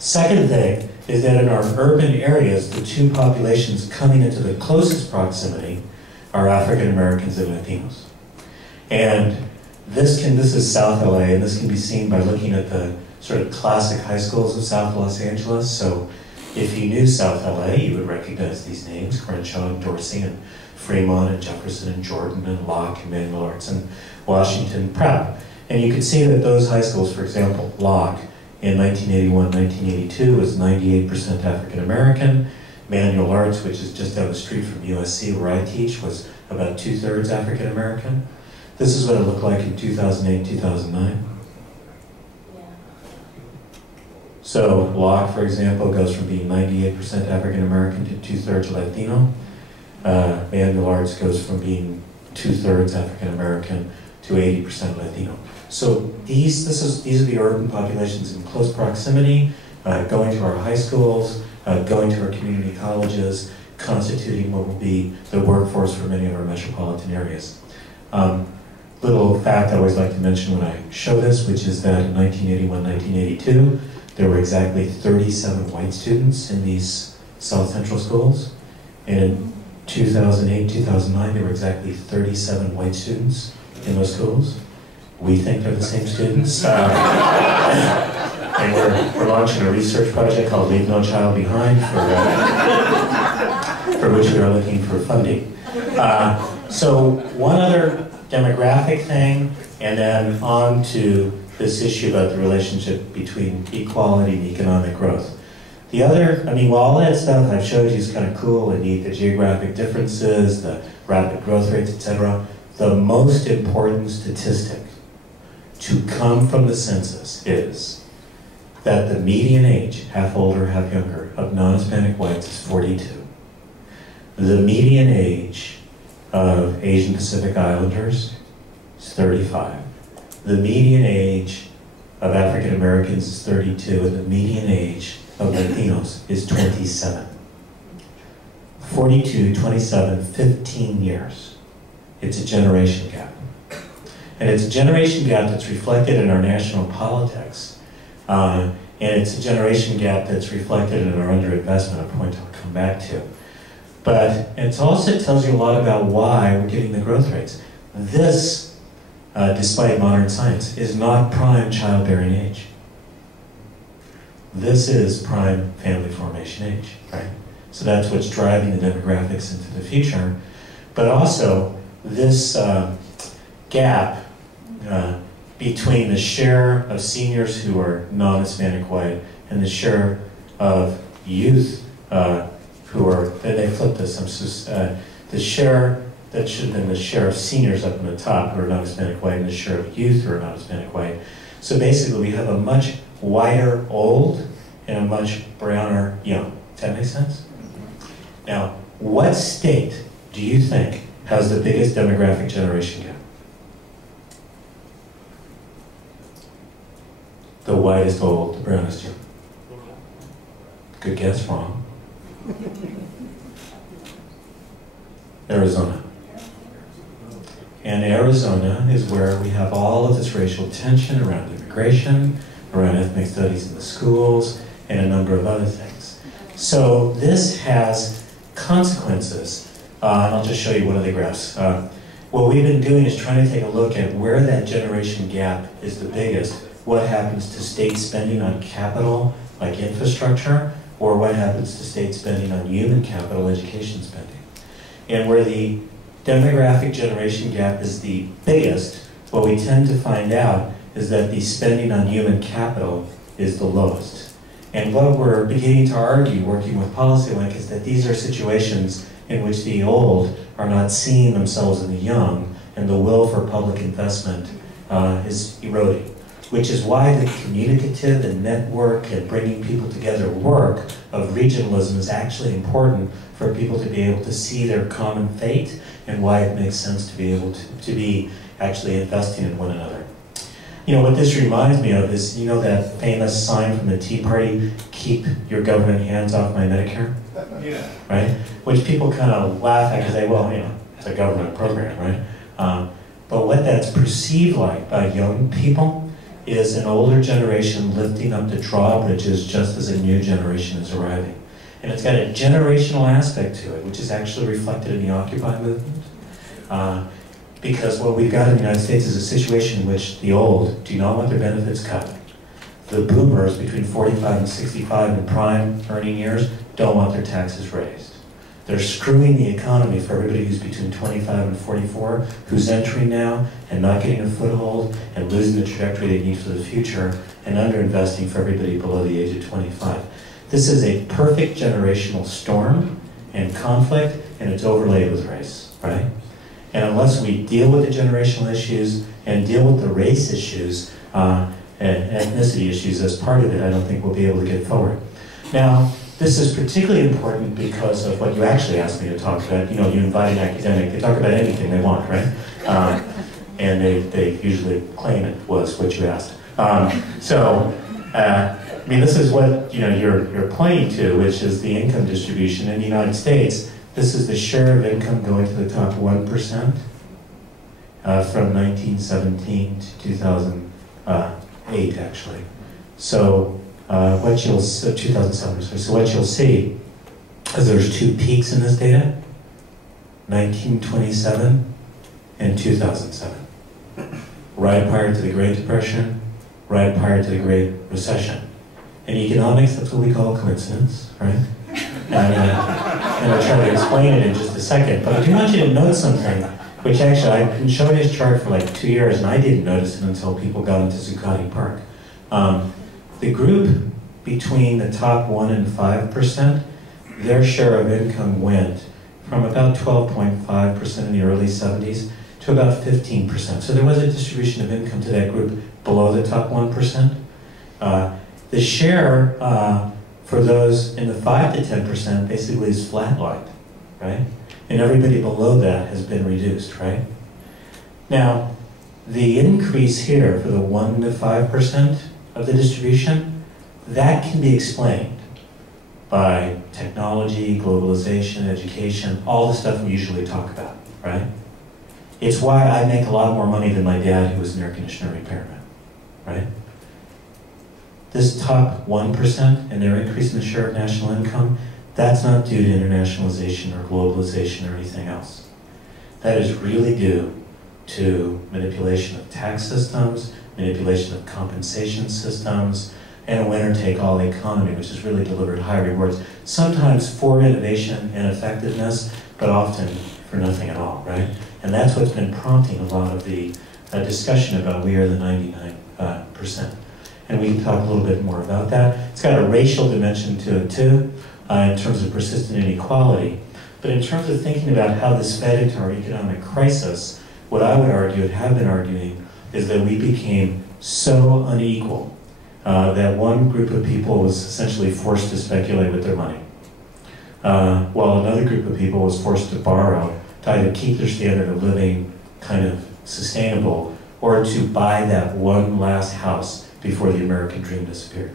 Second thing is that in our urban areas, the two populations coming into the closest proximity are African Americans and Latinos. And this is South LA, and this can be seen by looking at the sort of classic high schools of South Los Angeles. So if you knew South LA, you would recognize these names: Crenshaw and Dorsey and Fremont and Jefferson and Jordan and Locke and Manual Arts and Washington Prep. And you can see that those high schools, for example, Locke in 1981-1982 was 98% African American. Manual Arts, which is just down the street from USC where I teach, was about 2/3 African American. This is what it looked like in 2008-2009. So Locke, for example, goes from being 98% African American to 2/3 Latino. Manual Arts goes from being 2/3 African American to 80% Latino. So these are the urban populations in close proximity, going to our high schools, going to our community colleges, constituting what will be the workforce for many of our metropolitan areas. Little fact I always like to mention when I show this, which is that in 1981-1982, there were exactly 37 white students in these South Central schools. And in 2008-2009, there were exactly 37 white students in those schools. We think they're the same students. And we're launching a research project called Leave No Child Behind, for which we are looking for funding. So one other demographic thing, and then on to this issue about the relationship between equality and economic growth. The other, while all that stuff I've showed you is kind of cool and neat, the geographic differences, the rapid growth rates, etc., the most important statistic to come from the census is that the median age, half older, half younger, of non-Hispanic whites is 42. The median age of Asian Pacific Islanders is 35. The median age of African Americans is 32, and the median age of Latinos is 27. 42, 27, 15 years. It's a generation gap. And it's a generation gap that's reflected in our national politics. And it's a generation gap that's reflected in our underinvestment, a point I'll come back to. But it also tells you a lot about why we're getting the growth rates. This, despite modern science, is not prime childbearing age. This is prime family formation age, right? So that's what's driving the demographics into the future. But also, this gap between the share of seniors who are non-Hispanic white and the share of youth who are, they flipped this, the share that should have been the share of seniors up in the top who are non-Hispanic white and the share of youth who are non-Hispanic white. So basically we have a much whiter old and a much browner young. Does that make sense? Now, what state do you think has the biggest demographic generation gap? The whitest old, the brownest young. Good guess, wrong. Arizona. And Arizona is where we have all of this racial tension around immigration, around ethnic studies in the schools, and a number of other things. So this has consequences, and I'll just show you one of the graphs. What we've been doing is trying to take a look at where that generation gap is the biggest, what happens to state spending on capital, like infrastructure, or what happens to state spending on human capital, education spending. And where the demographic generation gap is the biggest, what we tend to find out is that the spending on human capital is the lowest. And what we're beginning to argue, working with PolicyLink, is that these are situations in which the old are not seeing themselves in the young, and the will for public investment is eroding. Which is why the communicative and network and bringing people together work of regionalism is actually important for people to be able to see their common fate and why it makes sense to be able to be actually investing in one another. You know, what this reminds me of is, you know that famous sign from the Tea Party, "Keep your government hands off my Medicare"? Yeah. Right? Which people kind of laugh at because they, well, you know, it's a government program, right? But what that's perceived like by young people is an older generation lifting up the drawbridges just as a new generation is arriving. And it's got a generational aspect to it, which is actually reflected in the Occupy movement. Because what we've got in the United States is a situation in which the old do not want their benefits cut. The boomers between 45 and 65 in prime earning years don't want their taxes raised. They're screwing the economy for everybody who's between 25 and 44, who's entering now and not getting a foothold and losing the trajectory they need for the future, and underinvesting for everybody below the age of 25. This is a perfect generational storm and conflict, and it's overlaid with race, right? And unless we deal with the generational issues and deal with the race issues and ethnicity issues as part of it, I don't think we'll be able to get forward. Now, this is particularly important because of what you actually asked me to talk about. You know, you invite an academic, they talk about anything they want, right? And they usually claim it was what you asked. I mean, this is what you're pointing to, which is the income distribution in the United States. This is the share of income going to the top 1% from 1917 to 2008, actually. So what you'll 2007. So what you'll see is there's two peaks in this data: 1927 and 2007. Right prior to the Great Depression, right prior to the Great Recession. In economics, that's what we call coincidence, right? And I'll try to explain it in just a second. But I do want you to note something, which actually I've been showing this chart for like 2 years, and I didn't notice it until people got into Zuccotti Park. The group between the top 1% and 5%, their share of income went from about 12.5% in the early 70s to about 15%. So there was a distribution of income to that group below the top 1%. The share for those in the 5 to 10% basically is flatlined, right? And everybody below that has been reduced, right? Now, the increase here for the 1 to 5% of the distribution, that can be explained by technology, globalization, education, all the stuff we usually talk about, right? It's why I make a lot more money than my dad, who was an air conditioner repairman, right? This top 1% and their increase in the share of national income, that's not due to internationalization or globalization or anything else. That is really due to manipulation of tax systems, manipulation of compensation systems, and a winner-take-all economy, which has really delivered high rewards, sometimes for innovation and effectiveness, but often for nothing at all, right? And that's what's been prompting a lot of the discussion about we are the 99%. And we can talk a little bit more about that. It's got a racial dimension to it too, in terms of persistent inequality. But in terms of thinking about how this fed into our economic crisis, what I would argue and have been arguing is that we became so unequal that one group of people was essentially forced to speculate with their money, while another group of people was forced to borrow to either keep their standard of living kind of sustainable or to buy that one last house before the American dream disappeared.